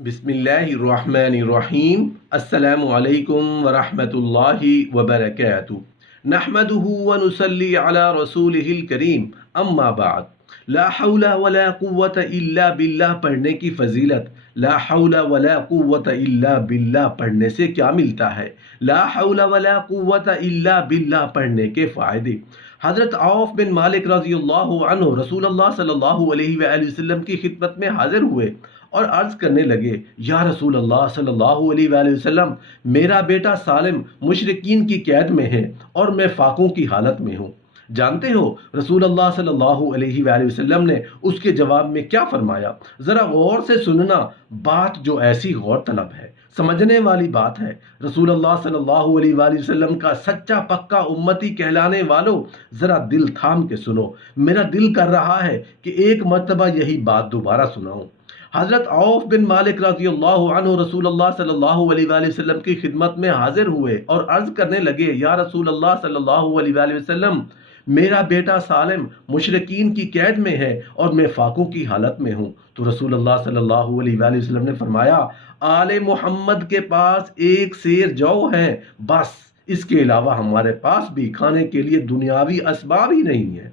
बिस्मिल्लाहिर्रहमानिर्रहीम। अस्सलामु अलैकुम वरहमतुल्लाहि वबरकातुहू। नहमदुहु व नुसल्ली अला रसूलिहिल करीम। अम्मा बाद। ला हौला वला कुव्वता इल्ला बिल्लाह पढ़ने की फजीलत। ला हौला वला कुव्वता इल्ला बिल्लाह पढ़ने से क्या मिलता है? ला हौला वला कुव्वता इल्ला बिल्लाह पढ़ने के फ़ायदे। हज़रत औफ बिन मालिक रज़ियल्लाहु अन्हु रसूलुल्लाह सल्लल्लाहु अलैहि वसल्लम की खिदमत में हाजिर हुए और अर्ज करने लगे, या रसूल अल्लाह सल्लल्लाहु अलैहि वसल्लम, मेरा बेटा सालिम मुशरिकीन की कैद में है और मैं फाकों की हालत में हूँ। जानते हो रसूल अल्लाह सल्लल्लाहु अलैहि वसल्लम ने उसके जवाब में क्या फरमाया? ज़रा गौर से सुनना, बात जो ऐसी गौर तलब है, समझने वाली बात है। रसूल अल्लाह सल्लल्लाहु अलैहि वसल्लम का सच्चा पक्का उम्मती कहलाने वालों, ज़रा दिल थाम के सुनो। मेरा दिल कर रहा है कि एक मर्तबा यही बात दोबारा सुनाऊं। हज़रत औफ बिन मालिक रज़ियल्लाहु अन्हु रसूलुल्लाह सल्लल्लाहु अलैहि वसल्लम की खिदमत में हाजिर हुए और अर्ज़ करने लगे, या रसूल अल्लाह सल्लल्लाहु अलैहि वसल्लम, मेरा बेटा सालिम मुशरिकीन की कैद में है और मैं फाकों की हालत में हूँ। तो रसूल अल्लाह सल्लल्लाहु अलैहि वसल्लम ने फरमाया, आले मोहम्मद के पास एक सेर जौ है, बस इसके अलावा हमारे पास भी खाने के लिए दुनियावी असबाब ही नहीं है।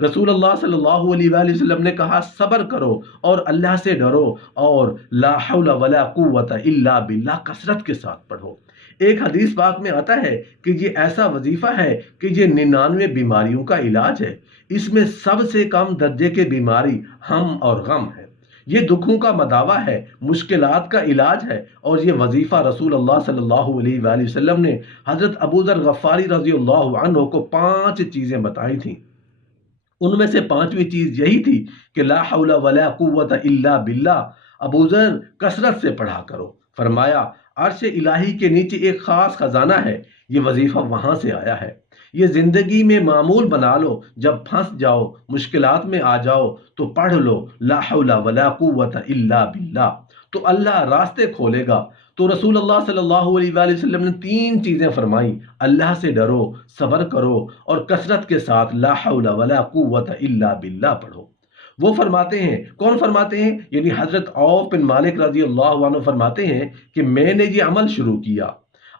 रसूल अल्लाह सल्लल्लाहु अलैहि वसल्लम ने कहा, सब्र करो और अल्लाह से डरो और ला हौला वला कुव्वता इल्ला बिल्लाह कसरत के साथ पढ़ो। एक हदीस पाक में आता है कि ये ऐसा वजीफा है कि ये 99 बीमारियों का इलाज है। इसमें सबसे कम दर्जे की बीमारी हम और गम है। ये दुखों का मदावा है, मुश्किलात का इलाज है। और ये वजीफा रसूल अल्लाह सल्लल्लाहु अलैहि वसल्लम ने हज़रत अबू ज़र गफ़ारी रज़ियल्लाहु अन्हु को 5 चीज़ें बताई थीं। उनमें से 5वीं चीज यही थी कि ला हौला वला कुव्वता इल्ला बिल्लाह। अबू ज़र कसरत से पढ़ा करो। फरमाया, अर्श इलाही के नीचे एक खास खजाना है, ये वजीफा वहां से आया है। ये जिंदगी में मामूल बना लो, जब फंस जाओ, मुश्किलात में आ जाओ तो पढ़ लो ला हौला वला कुव्वता इल्ला बिल्लाह, तो अल्लाह रास्ते खोलेगा। तो रसूल अल्लाह सल्लल्लाहु अलैहि वसल्लम ने 3 चीजें फरमाई, अल्लाह से डरो, सब्र करो और कसरत के साथ ला हौला वला कुव्वता इल्ला बिल्लाह पढ़ो। वो फरमाते हैं, कौन फरमाते हैं? यानी हजरत औफ बिन मालिक रज़ियल्लाहु अन्हु फरमाते हैं कि मैंने ये अमल शुरू किया,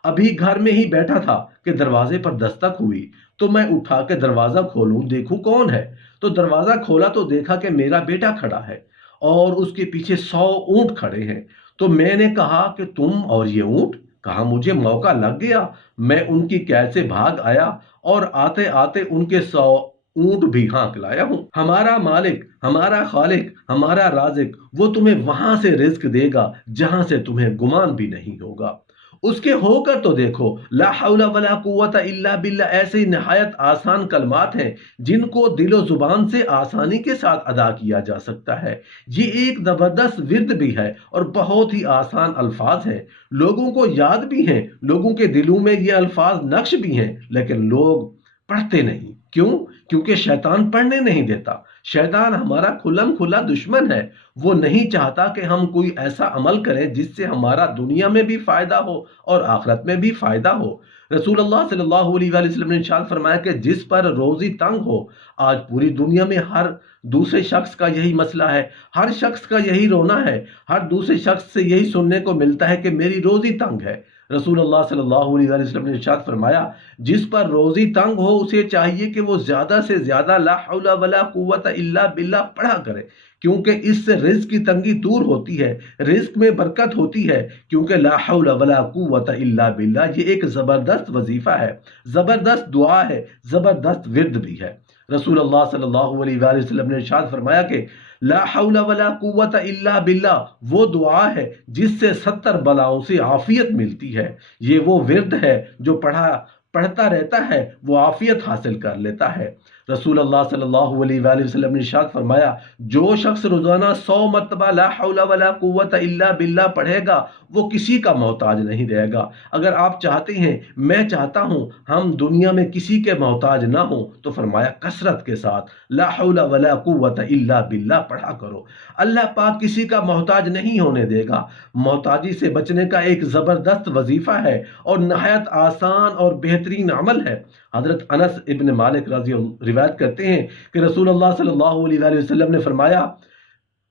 अभी घर में ही बैठा था कि दरवाजे पर दस्तक हुई, तो मैं उठा के दरवाजा खोलूं, देखूं कौन है। तो दरवाजा खोला तो देखा कि मेरा बेटा खड़ा है और उसके पीछे 100 ऊंट खड़े हैं। तो मैंने कहा कि तुम और ये ऊंट? कहा, मुझे मौका लग गया, मैं उनकी कैद से भाग आया और आते आते उनके 100 ऊंट भी हाँक लाया हूं। हमारा मालिक, हमारा खालिक, हमारा राजिक, वो तुम्हें वहां से रिज्क देगा जहां से तुम्हें गुमान भी नहीं होगा। उसके होकर तो देखो, ला हौला वला कुव्वता इल्ला बिल्लाह ऐसे ही निहायत आसान कलमात हैं जिनको दिलो जुबान से आसानी के साथ अदा किया जा सकता है। ये एक जबरदस्त विर्द भी है और बहुत ही आसान अल्फाज हैं, लोगों को याद भी हैं, लोगों के दिलों में ये अल्फाज नक्श भी हैं, लेकिन लोग पढ़ते नहीं। क्यों? क्योंकि शैतान पढ़ने नहीं देता। शैतान हमारा खुल्लम खुला दुश्मन है। वो नहीं चाहता कि हम कोई ऐसा अमल करें जिससे हमारा दुनिया में भी फायदा हो और आखिरत में भी फायदा हो। रसूल अल्लाह सल्लल्लाहु अलैहि वसल्लम ने इरशाद फरमाया कि जिस पर रोजी तंग हो, आज पूरी दुनिया में हर दूसरे शख्स का यही मसला है, हर शख्स का यही रोना है, हर दूसरे शख्स से यही सुनने को मिलता है कि मेरी रोजी तंग है। रसूल अल्लाह सल्लल्लाहु अलैहि वसल्लम ने इरशाद फरमाया, जिस पर रोजी तंग हो उसे चाहिए कि वो ज्यादा से ज्यादा ला हौला वला कुव्वता इल्ला बिल्लाह पढ़ा करे, क्योंकि इससे रिज्क की तंगी दूर होती है, रिज्क में बरकत होती है। क्योंकि ला हौला वला कुव्वता इल्ला बिल्लाह ये एक जबरदस्त वजीफा है, जबरदस्त दुआ है, जबरदस्त विर्द भी है। रसूल अल्लाह सल्लल्लाहु अलैहि वसल्लम ने इरशाद फरमाया कि ला हौला वला कुव्वता इल्ला बिल्लाह वो दुआ है जिससे 70 बलाओं से आफियत मिलती है। ये वो विर्द है जो पढ़ता रहता है वो आफियत हासिल कर लेता है। रसूल अल्लाह सल्लल्लाहु अलैहि वसल्लम ने इरशाद फरमाया, जो शख्स रोजाना 100 मरतबा ला हौला वला कुव्वता इल्ला बिल्लाह पढ़ेगा वो किसी का मोहताज नहीं रहेगा। अगर आप चाहते हैं, मैं चाहता हूं, हम दुनिया में किसी के मोहताज ना हो, तो फरमाया कसरत के साथ ला हौला वला कुव्वता इल्ला बिल्लाह पढ़ा करो। अल्लाह पाक किसी का मोहताज नहीं होने देगा। मोहताजी से बचने का एक जबरदस्त वजीफा है और नहायत आसान और बेहतरीन अमल है। हजरत अनस इब्न मालिक रज़ी रिवायत करते हैं कि रसूलुल्लाह सल्लल्लाहु अलैहि वसल्लम ने फरमाया,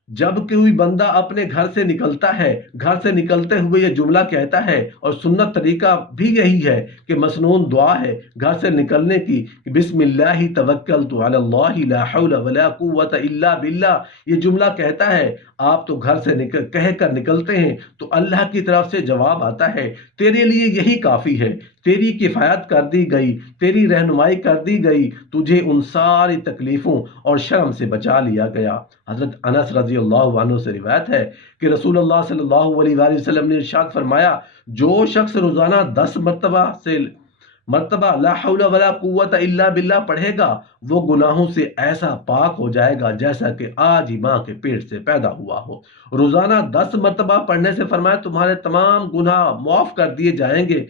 جب کوئی بندہ اپنے گھر سے نکلتا ہے، گھر سے نکلتے ہوئے یہ جملہ کہتا ہے، اور سنت طریقہ بھی یہی ہے کہ مسنون دعا ہے گھر سے نکلنے کی کہ بسم اللہ توکلت علی اللہ لا حول ولا قوت الا باللہ، یہ جملہ کہتا ہے، آپ تو گھر سے کہہ کر نکلتے ہیں تو اللہ کی طرف سے جواب آتا ہے تیرے لیے یہی کافی ہے، تیری کفایت کر دی گئی، تیری رہنمائی کر دی گئی، تجھے ان ساری تکلیفوں اور شرم سے بچا لیا گیا۔ حضرت انس رضی اللہ عنہ سے روایت ہے کہ رسول اللہ صلی اللہ علیہ وآلہ وسلم نے ارشاد فرمایا، جو شخص روزانہ 10 مرتبہ لا حول ولا قوت الا باللہ پڑھے گا، وہ گناہوں سے ایسا پاک ہو جائے گا جیسا کہ آج ہی ماں کے پیٹ سے پیدا ہوا ہو۔ روزانہ 10 مرتبہ پڑھنے سے فرمایا تمہارے تمام گناہ معاف کر دیے جائیں گے،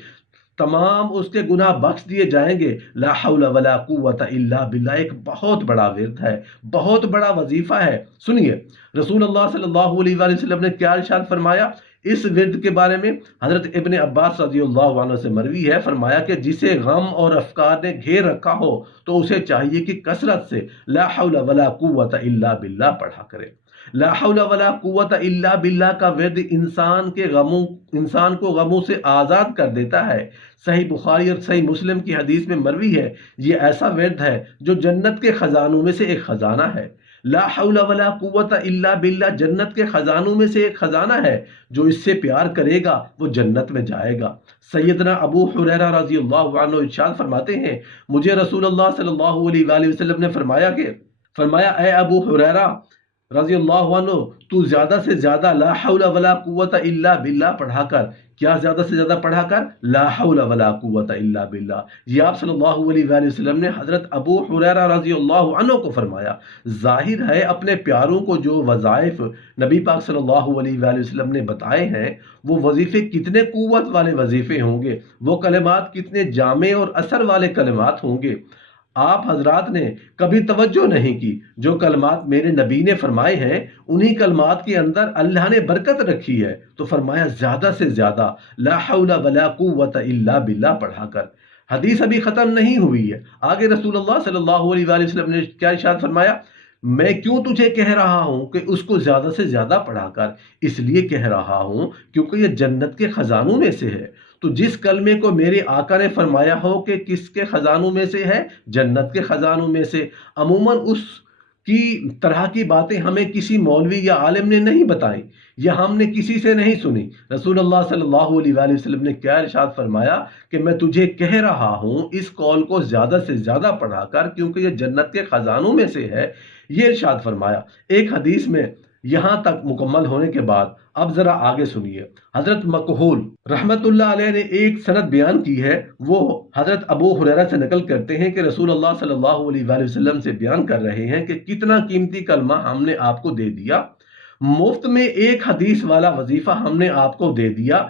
تمام اس کے گناہ بخش دیے جائیں گے۔ لا حول ولا قوت الا باللہ ایک بہت بڑا ورد ہے، بہت بڑا وظیفہ ہے۔ سنیے رسول اللہ صلی اللہ علیہ وآلہ وسلم نے کیا ارشاد فرمایا اس ورد کے بارے میں؟ حضرت ابن عباس رضی اللہ عنہ سے مروی ہے، فرمایا کہ جسے غم اور افکار نے گھیر رکھا ہو تو اسے چاہیے کہ کثرت سے لا حول ولا قوت الا باللہ پڑھا کرے۔ لا حول ولا قوت الا باللہ کا ورد انسان کو غموں سے آزاد کر دیتا ہے۔ صحیح بخاری اور صحیح مسلم کی حدیث میں مروی ہے، یہ ایسا ورد ہے جو جنت کے خزانوں میں سے ایک خزانہ ہے۔ لا حول ولا قوت الا باللہ جنت کے خزانوں میں سے ایک خزانہ ہے، جو اس سے پیار کرے گا وہ جنت میں جائے گا۔ سیدنا ابو ہریرہ رضی اللہ عنہ ارشاد فرماتے ہیں، مجھے رسول اللہ صلی اللہ علیہ وآلہ وسلم نے فرمایا اے ابو ہریرہ رضی اللہ عنہ، تو زیادہ سے زیادہ لا حول ولا قوت الا باللہ پڑھا کر۔ کیا زیادہ سے زیادہ پڑھا کر؟ لا حول ولا قوت الا باللہ۔ یہ آپ صلی اللہ علیہ وآلہ وسلم نے حضرت ابو ہریرہ رضی اللہ عنہ کو فرمایا۔ ظاہر ہے اپنے پیاروں کو جو وظائف نبی پاک صلی اللہ علیہ وآلہ وسلم نے بتائے ہیں، وہ وظیفے کتنے قوت والے وظیفے ہوں گے، وہ کلمات کتنے جامع اور اثر والے کلمات ہوں گے۔ آپ حضرات نے کبھی توجہ نہیں کی، جو کلمات میرے نبی نے فرمائے ہیں انہی کلمات کے اندر اللہ نے برکت رکھی ہے، تو فرمایا زیادہ سے زیادہ لا حول ولا قوت الا باللہ پڑھا کر۔ حدیث ابھی ختم نہیں ہوئی ہے، آگے رسول اللہ صلی اللہ علیہ وآلہ وسلم نے کیا ارشاد فرمایا، میں کیوں تجھے کہہ رہا ہوں کہ اس کو زیادہ سے زیادہ پڑھا کر؟ اس لیے کہہ رہا ہوں کیونکہ یہ جنت کے خزانوں میں سے ہے۔ تو جس کلمے کو میرے آقا نے فرمایا ہو کہ کس کے خزانوں میں سے ہے، جنت کے خزانوں میں سے، عموماً اس کی طرح کی باتیں ہمیں کسی مولوی یا عالم نے نہیں بتائیں، یا ہم نے کسی سے نہیں سنی۔ رسول اللہ صلی اللہ علیہ وآلہ وسلم نے کیا ارشاد فرمایا کہ میں تجھے کہہ رہا ہوں اس قول کو زیادہ سے زیادہ پڑھا کر کیونکہ یہ جنت کے خزانوں میں سے ہے، یہ ارشاد فرمایا۔ ایک حدیث میں یہاں تک مکمل ہونے کے بعد اب ذرا آگے سنیے۔ حضرت مکحول رحمت اللہ علیہ نے ایک سند بیان کی ہے، وہ حضرت ابو ہریرہ سے نقل کرتے ہیں کہ رسول اللہ صلی اللہ علیہ وآلہ وسلم سے بیان کر رہے ہیں کہ کتنا قیمتی کلمہ ہم نے آپ کو دے دیا، مفت میں ایک حدیث والا وظیفہ ہم نے آپ کو دے دیا،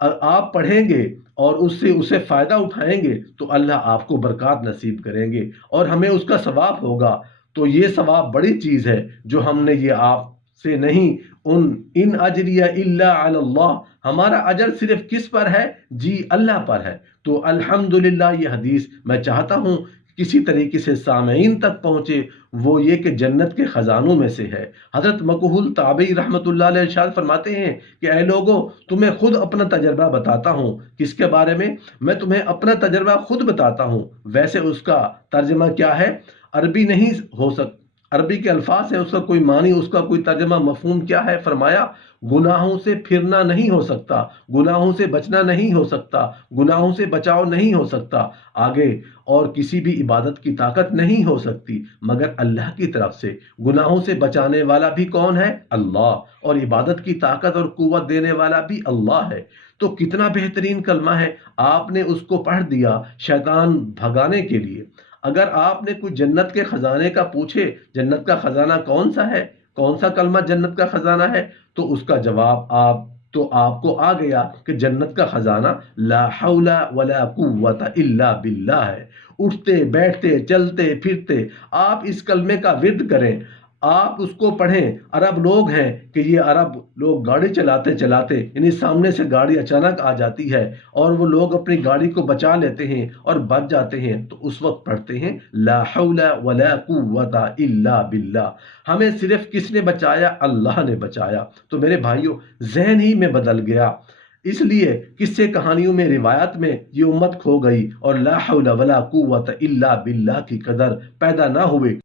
آپ پڑھیں گے اور اسے فائدہ اٹھائیں گے تو اللہ آپ کو برکات نصیب کریں گے اور ہمیں اس کا ثواب ہوگا۔ تو یہ ثواب بڑی چیز ہے جو ہم نے یہ آپ سے نہیں، ان اجریہ الا علی اللہ، ہمارا اجر صرف کس پر ہے؟ جی اللہ پر ہے۔ تو الحمدللہ یہ حدیث میں چاہتا ہوں کسی طریقے سے سامعین تک پہنچے، وہ یہ کہ جنت کے خزانوں میں سے ہے۔ حضرت مکحول تابعی رحمت اللہ علیہ ارشاد فرماتے ہیں کہ اے لوگو، تمہیں خود اپنا تجربہ بتاتا ہوں۔ کس کے بارے میں؟ میں تمہیں اپنا تجربہ خود بتاتا ہوں۔ ویسے اس کا ترجمہ کیا ہے؟ عربی نہیں ہو سکتا، عربی کے الفاظ ہیں، اس کا کوئی معنی، اس کا کوئی ترجمہ مفہوم کیا ہے؟ فرمایا گناہوں سے پھرنا نہیں ہو سکتا، گناہوں سے بچنا نہیں ہو سکتا، گناہوں سے بچاؤ نہیں ہو سکتا، آگے اور کسی بھی عبادت کی طاقت نہیں ہو سکتی مگر اللہ کی طرف سے۔ گناہوں سے بچانے والا بھی کون ہے؟ اللہ، اور عبادت کی طاقت اور قوت دینے والا بھی اللہ ہے۔ تو کتنا بہترین کلمہ ہے، آپ نے اس کو پڑھ دیا شیطان بھگانے کے لیے۔ اگر آپ نے کوئی جنت کے خزانے کا پوچھے، جنت کا خزانہ کون سا ہے، کون سا کلمہ جنت کا خزانہ ہے، تو اس کا جواب آپ کو آ گیا کہ جنت کا خزانہ لا حول ولا قوت الا باللہ ہے۔ اٹھتے بیٹھتے چلتے پھرتے آپ اس کلمے کا ورد کریں، آپ اس کو پڑھیں، عرب لوگ ہیں کہ یہ عرب لوگ گاڑی چلاتے چلاتے یعنی سامنے سے گاڑی اچانک آ جاتی ہے اور وہ لوگ اپنی گاڑی کو بچا لیتے ہیں اور بچ جاتے ہیں، تو اس وقت پڑھتے ہیں لا حول ولا قوت الا باللہ۔ ہمیں صرف کس نے بچایا؟ اللہ نے بچایا۔ تو میرے بھائیوں، ذہن ہی میں بدل گیا، اس لیے قصے کہانیوں میں، روایت میں یہ امت کھو گئی اور لا حول ولا قوت الا باللہ کی قدر پیدا نہ ہوئے۔